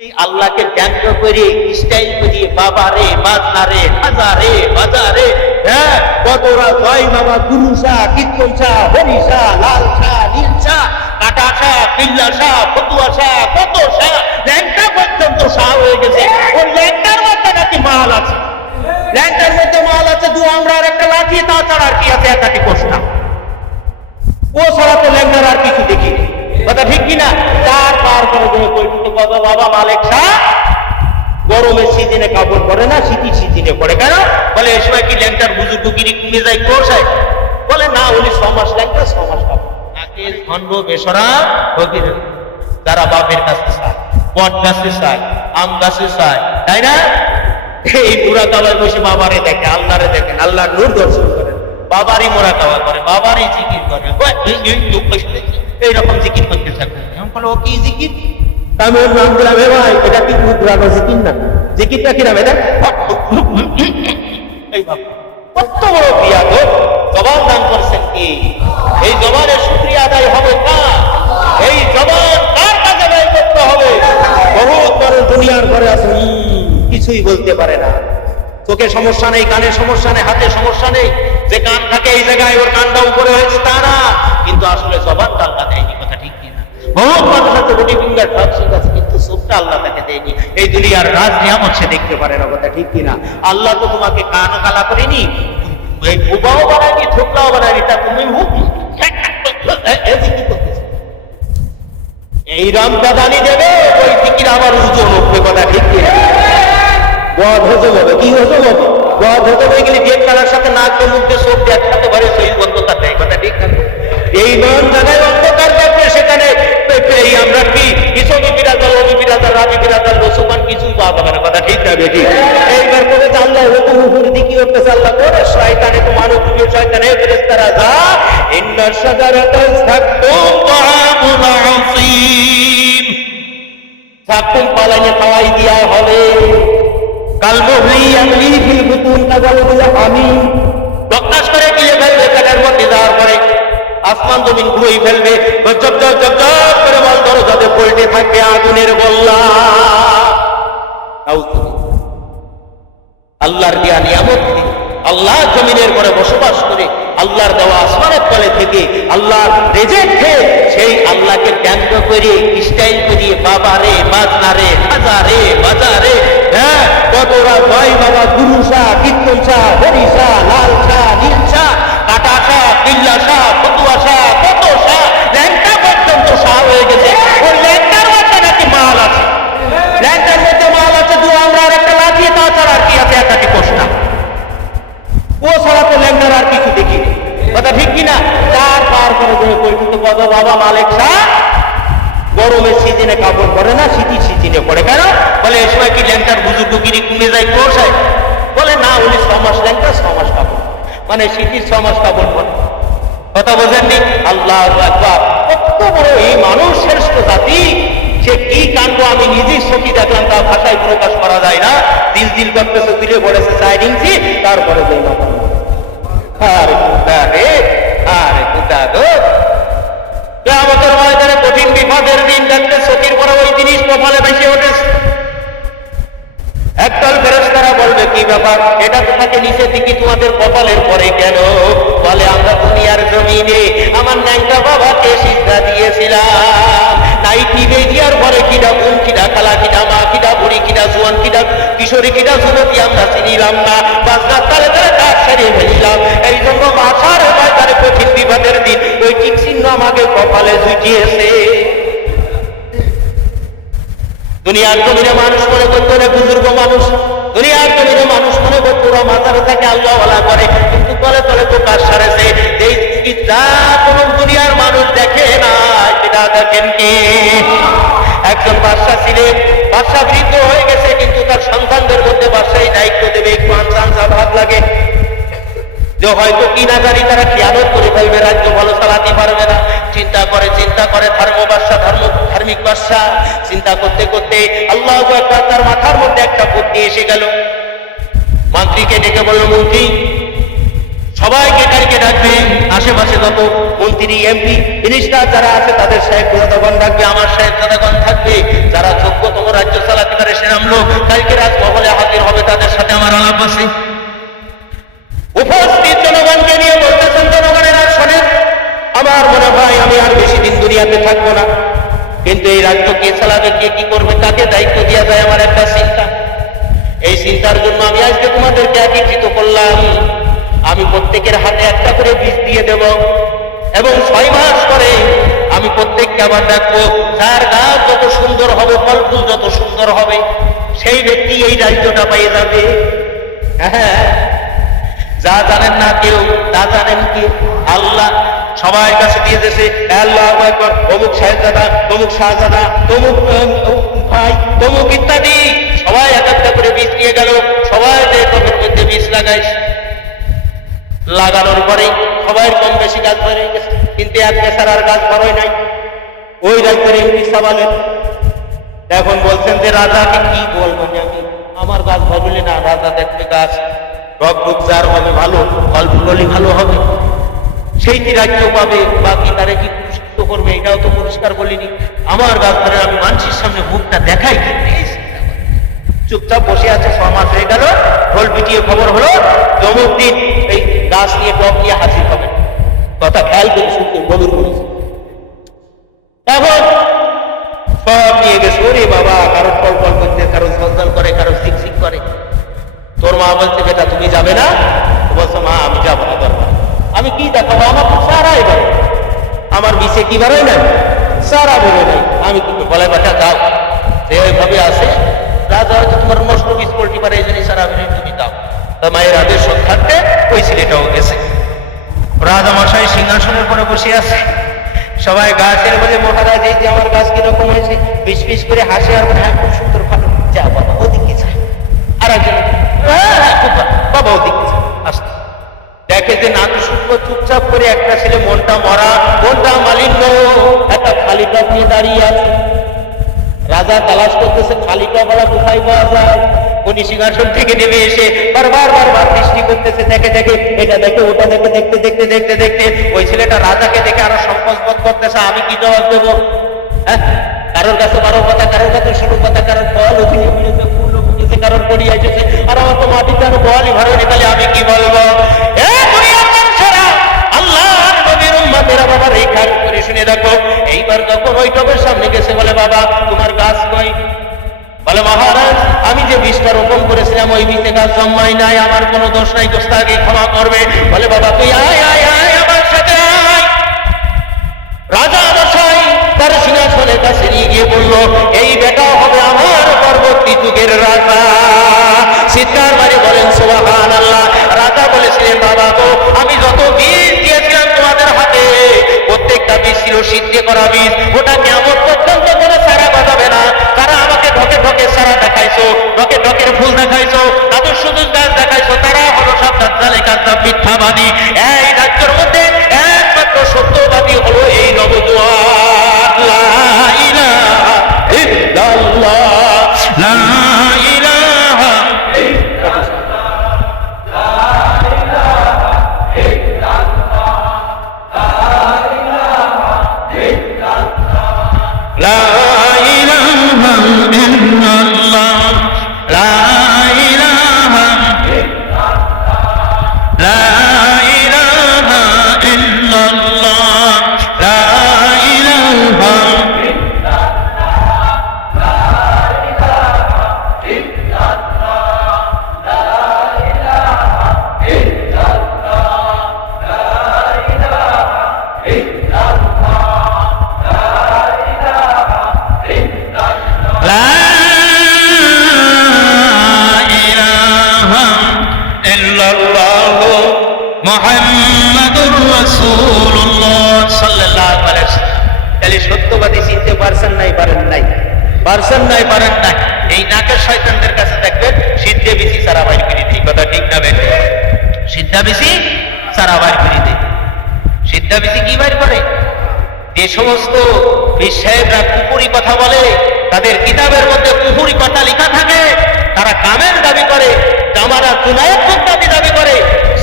এই আল্লাহকে ব্যঙ্গ করে স্টাইল করিয়ে, বাবা রে বাজনা রে খাজা রে বাজা রে হ্যাঁ কতরা জয় বাবা গুরু শাহ কীর্তন শাহ হরি শাহ লাল শাহ নীল শাহ কাটা শাহ পিল্লা শাহ ফতুয়া শাহ কত শাহ ল্যাংটা পর্যন্ত শাহ হয়ে গেছে। ওর ল্যাংটার মধ্যে নাকি মাল আছে? ল্যাংটার মধ্যে মাল আছে, দু আমরা একটা লাঠি, তাছাড়া আর কি আছে একাটি কোষটা ও ছাড়া তো ল্যাংটার আর কিছু দেখি কথা ঠিক কিনা চার পার করে দেবে পরিচিত কত বাবা মালিক শাহ গরমের সিজনে কাপড় পরে না শীতের সিজনে পরে কেন বলে এই সময় কি ল্যাংটার বুজুর্গ গিরি কমে যায় কোষায় বলে না উনি ছ মাস ল্যাংটা ছ মাস কাপড় বেসরা ফকির যারা বাপের কাছে চায় বট গাছে চায় আম গাছে চায় তাই না এই তলায় বসে বাবারে দেখে আল্লাহরে দেখেন আল্লাহ নূর দর্শন করেন বাবারই মোরা কাওয়া করে বাবারই জিকির করে এইরকম জিকির করতে থাকবে। এমন বলে ও কি জিকির? আমি ওর নাম দিলাম ভাই এটা কি পুরানো জিকির না জিকিরটা কি নাম এটা? কত বড় বিয়া গো। জবান দান করছেন কি? এই জবানের শুক্রিয়া আদায় হবে কার? এই জবান কার কাছে ব্যয় করতে হবে? বহুত বড় দুনিয়ার ঘরে আছে কিছুই বলতে পারে না। চোখে সমস্যা নেই কানে সমস্যা নেই হাতে সমস্যা নেই। যে কান থাকে এই জায়গায় ওর কানটা উপরে হয়েছে, তা না। কিন্তু আসলে জবান আল্লাহ দেয়নি, কথা ঠিক কিনা বহুত মানুষ আছে, রুটি ফিঙ্গার সব ঠিক আছে, কিন্তু চোখটা আল্লাহ তাকে দেয়নি। এই দুনিয়ার রাজ নিয়ামত সে দেখতে পারে না, কথা ঠিক কিনা আল্লাহ তো তোমাকে কান কালা করেনি বানায়নি বানায়নি, তা তুমি এই দেবে, ওই জিকির আবার ওজন উঠবে কথা ঠিক কিনা গদ হজম হবে, কি হজম হবে? হজম হয়ে গেলে খাওয়াই দিয়া হবে। কালমহলি আমলি ফিল বুতুন করে আসমান জমিন ঘুরেই ফেলবে। জব জব জব জব করে বল, দরজাতে পল্টে থাকবে আগুনের গোল্লা। আল্লাহর দেয়া নিয়ামত আল্লাহ জমিনের পরে বসবাস করে আল্লাহর দেওয়া আসমানের তলে থেকে আল্লাহর রেজেক খেয়ে সেই আল্লাহকে ব্যঙ্গ করে, স্টাইল করিয়ে বাবা রে, বাজনা রে রে, বাজা রে হ্যাঁ কতরা ভাই বাবা গুরু শাহ, কীর্তন শাহ, হরি শাহ, লাল শাহ, নীল শাহ, কাটা শাহ পিল্লা শাহ ফতুয়া শাহ কত শাহ ল্যাংটা পর্যন্ত শাহ হয়ে গেছে ওই ল্যাংটার মধ্যে নাকি মাল আছে ল্যাংটার মধ্যে মাল আছে দু আমরা আর একটা লাঠি তাছাড়া আর কি আছে একাটি কোষটা ও ছাড়া তো ল্যাংটার আর কিছু দেখি কথা ঠিক কিনা চার পার করে দেবে পরিচিত কত বাবা মালিক শাহ গরমের সিজনে কাপড় পরে না শীতের সিজনে পরে কেন বলে এই সময় কি ল্যাংটার বুজুর্গ গিরি কমে যায় কোষায় বলে না উনি ছ মাস ল্যাংটা ছ মাস কাপড় মানে শীতের ছ মাস কাপড় পরে কথা বোঝেননি? আল্লাহ কত বড় এই মানুষ শ্রেষ্ঠ জাতি। সে কি কাণ্ড আমি নিজের সখী দেখলাম তা ভাষায় প্রকাশ করা যায় না। দিল দিল করতেছে, দিলে পড়েছে চার ইঞ্চি তারপরে দেই আরে কুদা রে, আরে কুদা গো। কেয়ামতের ময়দানে কঠিন বিপদের দিন দেখতে সখীর পরে ওই জিনিস কপালে ভেসে ওঠেছে একদল ফেরেশতারা বলবে, কি ব্যাপার? এটা তোমাকে নিচে দিকে তোমাদের কপালের পরে কেন? বলে, আমরা দুনিয়ার জমিনে আমার ন্যাংটা বাবাকে সিদ্ধা দিয়েছিলাম। নাইটি বেজিয়ার পরে কিনা বোন কিনা খালা কিনা মা কিনা বুড়ি কিনা জোয়ান কিনা কিশোরী কিনা যুবতী, আমরা চিনিলাম না। বাজনার তালে তালে কাজ সারিয়ে ফেলিলাম। এই জন্য মাথার ময়দানে কঠিন বিপদের দিন ওই ঠিক চিহ্ন আমাকে কপালে জুটিয়েছে দুনিয়ার জমিনে মানুষ মনে করতো না বুজুর্গ মানুষ। দুনিয়ার জমিনে মানুষ মনে করতো ওরা মাথার থেকে আল্লাহ করে। কিন্তু তলে তলে তো কাজ সারেছে এই চিকিৎসা কোন দুনিয়ার মানুষ দেখে না সেটা দেখেন কি? একজন বাদশা ছিলেন বাদশা বৃদ্ধ হয়ে গেছে, কিন্তু তার সন্তানদের মধ্যে বাদশাহী দায়িত্ব দেবে, একটু আনসা আনসা ভাব লাগে। যে হয়তো কি না জানি তারা খেয়ালত করে ফেলবে, রাজ্য ভালো চালাতে পারবে না। চিন্তা করে চিন্তা করে শফিক বাদশাহ। চিন্তা করতে করতে আল্লাহ তার মাথার মধ্যে একটা বুদ্ধি এসে গেল। মন্ত্রীকে ডেকে বলল, মন্ত্রী, সবাইকে কেটারকে ডাকবে। আশেপাশে যত মন্ত্রী, এমপি মিনিস্টার যারা আছে, তাদের সাহেব দাদাগণ ডাকবে, আমার সাহেব দাদাগণ থাকবে। যারা যোগ্যতম রাজ্য চালাতে পারে সেরাম লোক কালকে রাজভবনে হাজির হবে তাদের সাথে আমার আলাপ আছে। উপস্থিত জনগণকে নিয়ে বলতেছেন, জনগণেরা শোনেন। আমার মনে হয় আমি আর বেশি দিন দুনিয়াতে থাকব না। রাজ্য কে চালাবে, কে কি করবে কাকে দায়িত্ব দেওয়া যায় আমার একটা চিন্তা। এই চিন্তার জন্য আমি আজকে তোমাদেরকে একত্রিত করলাম। আমি প্রত্যেকের হাতে একটা করে বীজ দিয়ে দেব এবং ছয় মাস পরে আমি প্রত্যেককে আবার দেখব যার গাছ যত সুন্দর হবে ফল ফুল যত সুন্দর হবে, সেই ব্যক্তি এই রাজ্যটা পেয়ে যাবে। হ্যাঁ। যা জানেন না কেউ, তা জানেন কি? আল্লাহ সবার কাছে দিয়ে দিয়েছে আল্লাহ একবার অমুক সাহেবজাদা তমুক শাহজাদা তমুক ভাই তমুক ইত্যাদি। সবাই এক একটা করে বীজ নিয়ে গেল, সবাই যে মধ্যে বীজ লাগাই লাগানোর পরে সবাই কম বেশি গাছ বেড়ে গেছে, কিন্তু এক আর গাছ বড়ই নাই। ওই রাজ্যের এমপি এখন বলছেন যে, রাজাকে কি বলবেন আমি? আমার গাছ ভাবলে না, রাজা দেখবে গাছ। রক যার হবে ভালো ফল ফুললি ভালো হবে। সেই কি রাজ্য পাবে, বাকি তারে কি পুরস্কৃত করবে, এটাও তো পুরস্কার বলিনি। আমার ধরে আমি মানুষের সামনে মুখটা দেখাই চুপচাপ বসে আছে, ছ মাস হয়ে গেল, ঢোল পিটিয়ে খবর হলো জমুক দিন, এই গাছ নিয়ে টপ নিয়ে হাজির হবে। কথা খেয়াল করে শুনতে গভীর করেছে। এখন সব নিয়ে গেছে, ওরে বাবা কারও কল কল করতে কারও জল করে কারও ঝিকঝিক করে। তোর মা বলছে, বেটা, তুমি যাবে না? বলছে, মা, আমি যাব না আমি কি দেখাবো? আমার তো সারা এবার আমার মিশে কি বেরোয় নাই? সারা বেরোয় নাই। আমি কি বলে বেটা যাও। সে ওইভাবে আসে রাজা হয়তো তোমার নষ্ট বীজ পোল্টি পারে এই জন্য সারা বেরোয় তুমি দাও। তা মায়ের আদেশ থাকতে ওই ছেলেটাও গেছে। রাজা মশাই সিংহাসনের পরে বসে আছে। সবাই গাছের বলে মহারাজ এই যে আমার গাছ কীরকম হয়েছে বিশ পিস করে হাসি আর হ্যাঁ খুব সুন্দর ভালো যা বাবা ওদিকে যা। আর একজন "হ্যাঁ, হ্যাঁ, বাবা ওদিকে যা। আসতে। দেখে যে নাক শুনব করে একটা ছেলে মনটা মরা, মনটা মালিন্য। একটা খালি টপ নিয়ে দাঁড়িয়ে আছে। রাজা তালাশ করতেছে, খালি টপলা কোথায় পাওয়া যায়? উনি সিংহাসন থেকে নেমে এসে বারবার বারবার দৃষ্টি করতেছে, দেখে দেখে। এটা দেখে, ওটা দেখে, দেখতে দেখতে দেখতে দেখতে। ওই ছেলেটা রাজাকে দেখে আরও সংকোচ বোধ করতেছে, আমি কি জবাব দেবো? হ্যাঁ? কারোর কাছে বারো কথা, কারোর কাছে ষোলো কথা, কারোর বল ওখানে মিলেছে ফুল ফুটেছে কারোর পড়িয়ে এসেছে। আর আমার তো মাটিতে আর বলই ঘরে নিকালে আমি কি বলব? দেখো, এইবার যখন ওই টবের সামনে গেছে, বলে, বাবা, তোমার গাছ কই? বলে, মহারাজ, আমি যে বীজটা রোপণ করেছিলাম, ওই বীজে গাছ জন্মাই নাই, আমার কোনো দোষ নাই আগে ক্ষমা করবে। বলে, বাবা, তুই আয় আয় আয়, আমার সাথে রাজা মশাই তার সিংহাসনের কাছে নিয়ে গিয়ে বলল, এই বেটা হবে আমার পরবর্তী যুগের রাজা। চিৎকার মারে বলেন সোহান আল্লাহ রাজা বলেছিলেন, বাবা গো, আমি যত বীজ সিদ্ধ করা বীজ ওটা لا إله إلا ইল্লাল্লাহ মুহাম্মাদুর রাসূলুল্লাহ সাল্লাল্লাহু তাহলে সত্যবাদী চিনতে পারছেন নাই, পারেন নাই। পারছেন নাই, পারেন নাই। এই নাকের শয়তানদের কাছে দেখবেন সিদ্ধে বিসি সারা বাইর কথা ঠিক না বেন সিদ্ধা বিসি সারা বাইর কি বাইর করে? যে সমস্ত বিশ্বের কুকুরি কথা বলে তাদের কিতাবের মধ্যে কুপুরি কথা লেখা থাকে। তারা কামের দাবি করে জামারা চুনায়ত্তর দাবি দাবি করে,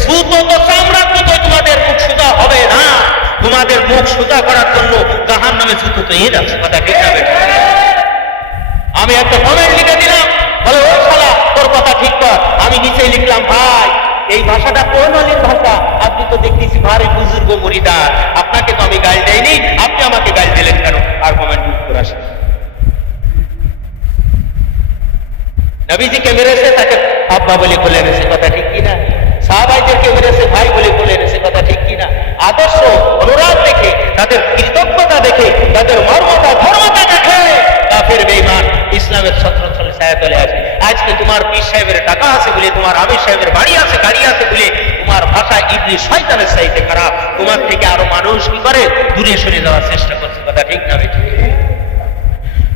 সুতো তো চামড়া তো তোমাদের মুখ সুতা হবে না। তোমাদের মুখ সুতা করার জন্য জাহান নামে সুতো তো এ যাচ্ছে কথা ঠিক যাবে আমি একটা কমেন্ট লিখে দিলাম। বলে, ও শালা, তোর কথা ঠিক কর। আমি নিচেই লিখলাম, ভাই, এই ভাষাটা কোন ভাষা? আপনি তো দেখতেছি ভারী বুজুর্গ মরিদার আপনাকে তো আমি গাল দেয়নি আপনি আমাকে গাল দিলেন কেন? আর কমেন্ট উত্তর আসে নবীজিকে মেরেছে তাকে আব্বা বলে বলে এনেছে কথা ঠিক কিনা? সাহাবাইদেরকে মেরেছে ভাই বলে বলে এনেছে কথা ঠিক কিনা? আদর্শ অনুরাগ দেখে, তাদের কৃতজ্ঞতা দেখে, তাদের মর্মতা, ধর্মতা দেখে কাফের বেঈমান ইসলামের ছত্রছল আসে। আজকে তোমার পীর সাহেবের টাকা আছে বলে, তোমার আমির সাহেবের বাড়ি আছে, গাড়ি আছে বলে, তোমার ভাষা ইবলি শয়তানের চাইতে খারাপ। তোমার থেকে আরও মানুষ কি করে? দূরে সরে যাওয়ার চেষ্টা করছে, কথা ঠিক না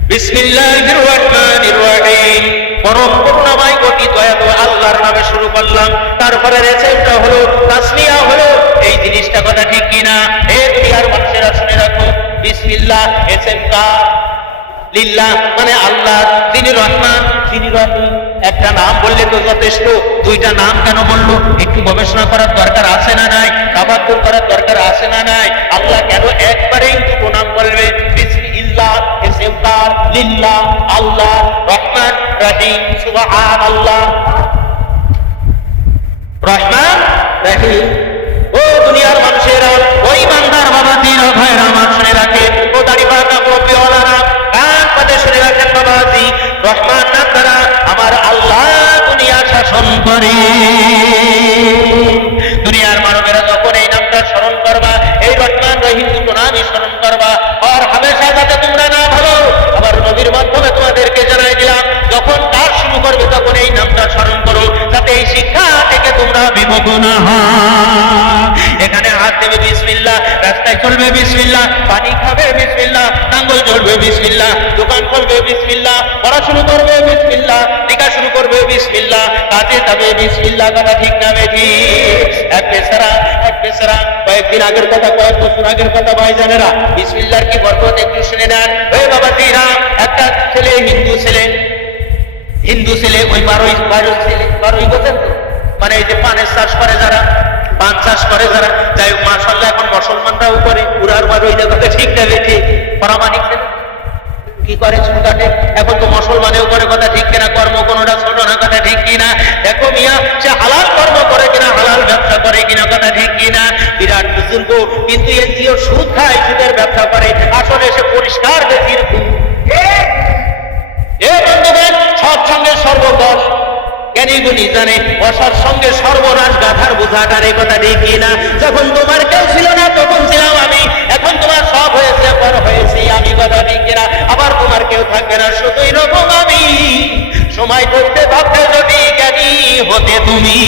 বিসমিল্লাহির রহমানির রহিম। পরম করুণাময় গতি দয়ালু আল্লাহর নামে শুরু করলাম। তারপরে রেসেন্টটা হলো তাসমিয়া হলো, এই জিনিসটা কথা ঠিক কিনা? মানুষেরা শুনে রাখো। বিসমিল্লাহ মানে আল্লাহ, তিনি রহমান, তিনি রহিম। একটা নাম বললে তো যথেষ্ট, দুইটা নাম কেন বলল? একটু গবেষণা করার দরকার আছে না নাই? তাবাক্কুর করার দরকার আছে না নাই? আল্লাহ কেন একবারেই দুটো নাম বলবে? ও দুনিয়ার মানুষেরা ওই বান্দার বাবা দিন রাখে। ও দাড়ি পাকা গোপিওয়ালারা কান পাতে শুনে রাখেন বাবাজি। আমার আল্লাহ দুনিয়া শাসন করে। এখানে হাত দেবে রাস্তায় চলবে পানি খাবে নাঙ্গল চলবে দোকান করবে বিসমিল্লাহ, পড়াশুনো করবে শুরু করবে কাজে যাবে কথা ঠিক এক এক কয়েকদিন আগের কথা, কয়েক বছর আগের কথা ভাই জানেরা, বিসমিল্লাহর কি বরকত একটু শুনে নেন। বাবা দিরা একটা ছেলে, হিন্দু ছেলে হিন্দু ছেলে, ওই বারোই বারোই ছেলে, বারোই বোঝেন তো? মানে এই যে পানের চাষ করে যারা, পান চাষ করে যারা, যাই হোক মাসাল্লাহ এখন মুসলমানরাও করে পুরার বারোই না কথা ঠিক প্রামাণিক কি করে চুল কাটে এখন তো মুসলমানেও করে কথা ঠিক কিনা, কর্ম কোনোটা ছোট না, কথা ঠিক কিনা? দেখো মিয়া, সে হালাল কর্ম করে কিনা, হালাল ব্যবসা করে কিনা, কথা ঠিক কিনা? বিরাট বুজুর্গ, কিন্তু এনজিও সুদ খায়, সুদের ব্যবসা করে। আসলে সে পরিষ্কার বেশির এ বন্ধুগণ সৎসঙ্গে সর্বদশ জ্ঞানী গুণী জানে অসার সঙ্গে সর্বনাশ গাধার বোঝাটার এ কথা দেখি না? যখন তোমার কেউ ছিল না, তখন ছিলাম আমি। এখন তোমার সব হয়েছে পর হয়েছি আমি, কথা দেখি না আবার তোমার কেউ থাকবে না, শুধুই রকম আমি। সময় ধরতে ভাবতে যদি জ্ঞানী হতে তুমি।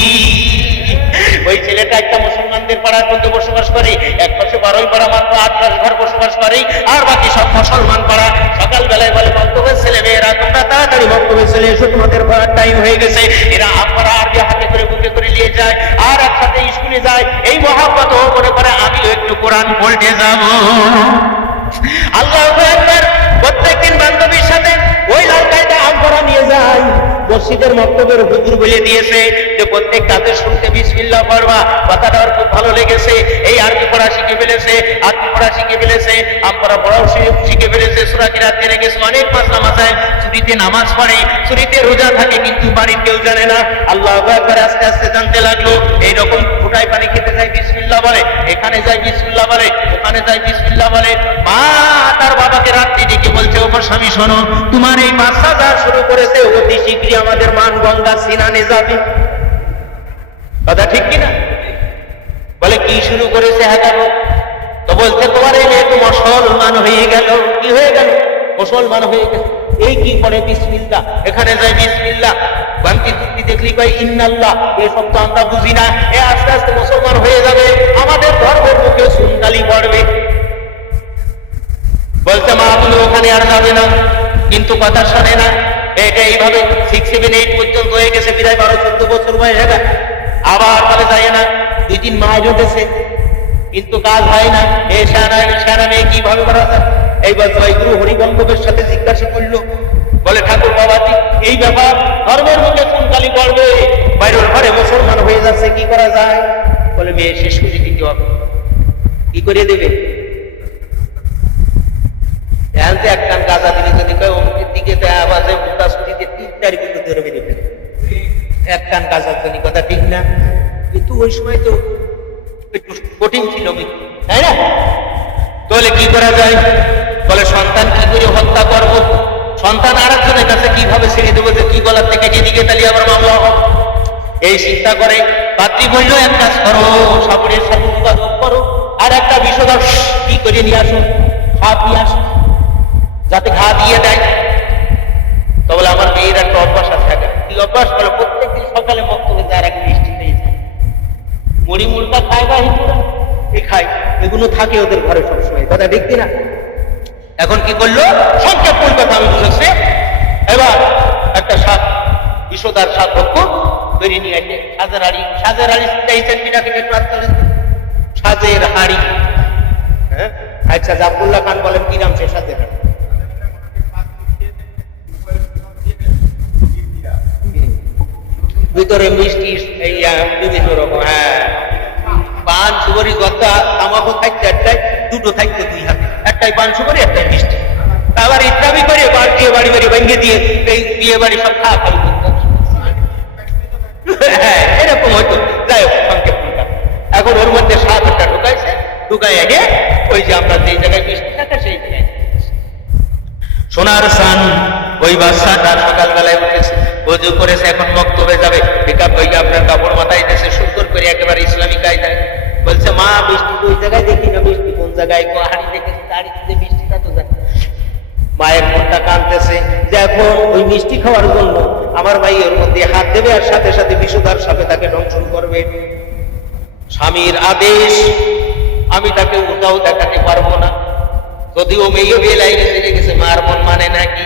ওই ছেলেটা একটা মুসলমানদের পাড়ার মধ্যে বসবাস করে, এক পাশে বারোই পাড়া মাত্র আট দশ ঘর বসবাস করে, আর বাকি সব মুসলমান পাড়া। সকাল বেলায় বলে বক্তব্যের ছেলে মেয়েরা, তোমরা তাড়াতাড়ি বক্তব্যের ছেলে এসো পড়ার টাইম হয়ে গেছে। এরা আপনারা আরবি হাতে করে বুকে করে নিয়ে যায়, আর একসাথে স্কুলে যায়। এই মহাব্বত মনে করে, আমিও একটু কোরআন পড়তে যাব। আল্লাহ মসজিদের মক্তবের হুজুর বলে দিয়েছে যে প্রত্যেক কাজে শুনতে বিসমিল্লাহ পড়বা। কথাটা ওর খুব ভালো লেগেছে। এই আরবি পড়া শিখে ফেলেছে, আরবি পড়া শিখে ফেলেছে, আম পড়া পড়াও শিখে ফেলেছে। সুরা কিরাত গেছে অনেক মাস নামাজ হয় চুরিতে নামাজ পড়ে, চুরিতে রোজা থাকে কিন্তু বাড়ির কেউ জানে না। আল্লাহ একবার আস্তে আস্তে জানতে লাগল, এইরকম ফুটাই পানি খেতে যায় বিসমিল্লাহ বলে, এখানে যায় বিসমিল্লাহ বলে, ওখানে যায় বিসমিল্লাহ বলে। মা বলছে, ও স্বামী, শোনো, তোমার এই বাচ্চা যা শুরু করেছে, অতি শীঘ্রই আমাদের মান গঙ্গা সিনানে যাবে। কথা ঠিক কিনা? বলে, কি শুরু করেছে হ্যাঁ তো বলছে, তোমার এই মেয়ে তো মুসলমান হয়ে গেল। কি হয়ে গেল? মুসলমান হয়ে গেল এই কি করে? বিসমিল্লা এখানে যায় বিসমিল্লা বান্তি চুক্তি দেখলি, কয়, ইন্নাল্লাহ। এসব তো আমরা বুঝি না। এ আস্তে আস্তে মুসলমান হয়ে যাবে। আমাদের ধর্মের মুখে সুন্দালি পড়বে। বলছে, মা তুমি ওখানে আর যাবে না। কিন্তু কথা শোনে না। এটা এইভাবে সিক্স সেভেন এইট পর্যন্ত হয়ে গেছে, বিদায় বারো, চোদ্দ বছর বয়স হবে আবার তাহলে যায় না। দুই তিন মাস উঠেছে। কিন্তু কাজ হয় না। এ সারা সারা মেয়ে কীভাবে করা এই বল জয়গুরু হরিবন্ধবের সাথে জিজ্ঞাসা করল। বলে, ঠাকুর বাবাজি, এই ব্যাপার ধর্মের মুখে সুনকালি পড়বে বাইরের ঘরে মুসলমান হয়ে যাচ্ছে, কি করা যায়? বলে, মেয়ে, শেষ করে দিতে হবে। কি করে দেবে? এখন তো এক কান গাঁজা দিলে যদি কয় অমুকের দিকে দেয় আওয়াজে বুটা ছুটিতে তিন চার বিন্দু ধরে ফেলে। এক কান গাঁজার জন্য কথা ঠিক না। কিন্তু ওই সময় তো একটু কঠিন ছিল তাই না? তাহলে কি করা যায়? বলে, সন্তান কি করে হত্যা করব? সন্তান আর একজনের কাছে কীভাবে ছেড়ে দেবো যে কি গলার থেকে যেদিকে তালি আমার মামলা হবে? এই চিন্তা করে পাত্রী বলল, এক কাজ করো সাবুনের সাথে যোগাযোগ করো। আর একটা বিষধর কি করে নিয়ে আসো? সাপ নিয়ে আসো। যাতে ঘা দিয়ে দেয়। তো বলে আমার মেয়ের একটা অভ্যাস আছে আগে। কি অভ্যাস বলে প্রত্যেকদিন সকালে মক্তবে যার এক মিষ্টি পেয়ে যায়। মুড়ি মুড়কা খায় বা হিন্দুরা এই খায়। এগুলো থাকে ওদের ঘরে সবসময়। কথা দেখতি না এখন কি করল? সংক্ষেপ কোন কথা আমি বুঝেছি এবার একটা সাপ বিষদার সাপ ভক্ষ তৈরি নিয়ে আসে সাজের হাড়ি সাজের হাড়ি চাইছেন কিনা কিনা হাত সাজের হাড়ি হ্যাঁ? আচ্ছা জাফরুল্লাহ খান বলেন কি নাম সে সাজের হাড়ি ভিতরে মিষ্টি বিভিন্ন রকম হ্যাঁ। পান সুপারি গত্তা তামাকও থাকতে একটাই, দুটো থাকতে দুই হাতে। একটাই পান সুপারি, একটাই মিষ্টি। আবার ইত্যাদি করে দিয়ে বাড়ি বাড়ি ভেঙে দিয়ে এই বিয়ে বাড়ি সব খা খাই হ্যাঁ এরকম হয়তো। যাই হোক, সংক্ষেপ এখন ওর মধ্যে সাতটা ঢুকাইছে। ঢুকাই আগে ওই যে আমরা যেই জায়গায় মিষ্টি থাকে সেই জায়গায়। সোনার সান, ওই বাচ্চাটা সকালবেলায় উঠেছে। অজু করেছে এখন বক্তব্যে যাবে। পিকআপ হয়ে আপনার কাপড় মাথায় দিয়েছে সুন্দর করে একেবারে ইসলামী কায়দায়। বলছে, মা, বৃষ্টি ওই জায়গায়? দেখি না বৃষ্টি কোন জায়গায়। হাড়ি দেখেছি হাড়িতে যে মিষ্টিটা তো জানি। মায়ের মনটা কাঁদতেছে। যে এখন ওই মিষ্টি খাওয়ার জন্য আমার ভাই ওর মধ্যে হাত দেবে আর সাথে সাথে বিশুদার সাথে তাকে দংশন করবে। স্বামীর আদেশ, আমি তাকে ওটাও দেখাতে পারব না। যদিও মেয়ে লাইনে চলে গেছে, মার মন মানে নাকি?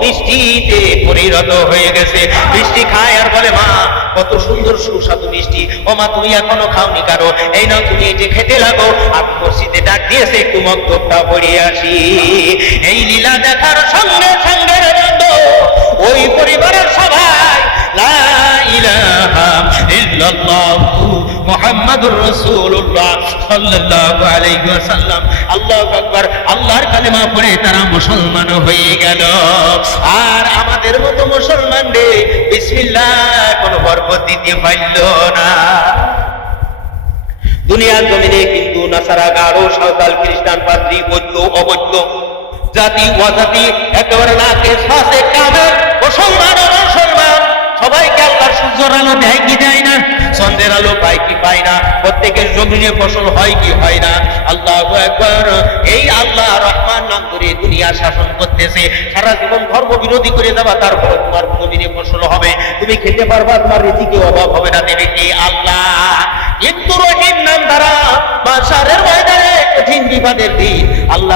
মিষ্টিতে পরিণত হয়ে গেছে। মিষ্টি খায় আর বলে, মা, কত সুন্দর সুস্বাদু মিষ্টি। ও মা, তুমি এখনও খাওনি কারও। এই নাও, তুমি এটি খেতে লাগো। আমি মসজিদে ডাক দিয়েছে একটু মক্তবটা পড়িয়ে আসি। এই লীলা দেখার সঙ্গে সঙ্গে ওই পরিবারের সবাই, লা ইলাহা ইল্লাল্লাহু আল্লাহর কালেমা পড়ে তারা মুসলমান হয়ে গেল। আর আমাদের মতো মুসলমান রে, বিসমিল্লাহ দিতে পারল না। দুনিয়ার জমিনে কিন্তু নাসারা গাঢ় সাঁওতাল, খ্রিস্টান, পাদ্রী বৈদ্য অবৈদ্য জাতি, অজাতি, একেবারে নাকে শ্বাসে কামে সবাইকে আল্লাহর সূর্যের আলো দেয় কি দেয় না? চন্দ্রের আলো পায় কি পায় না? প্রত্যেকের জমিনে ফসল হয় কি হয় না? আল্লাহ একবার এই আল্লাহ রহমান নাম করে দুনিয়া শাসন করতেছে। সারা জীবন ধর্ম বিরোধী করে যাবা তারপর তোমার জমিনে ফসল হবে। তুমি খেতে পারবা, তোমার রীতিকে অভাব হবে না দেবে কি? আল্লাহ। কিন্তু রহিম নাম দ্বারা বাসারের ময়দানে কঠিন বিপদের দিন আল্লাহ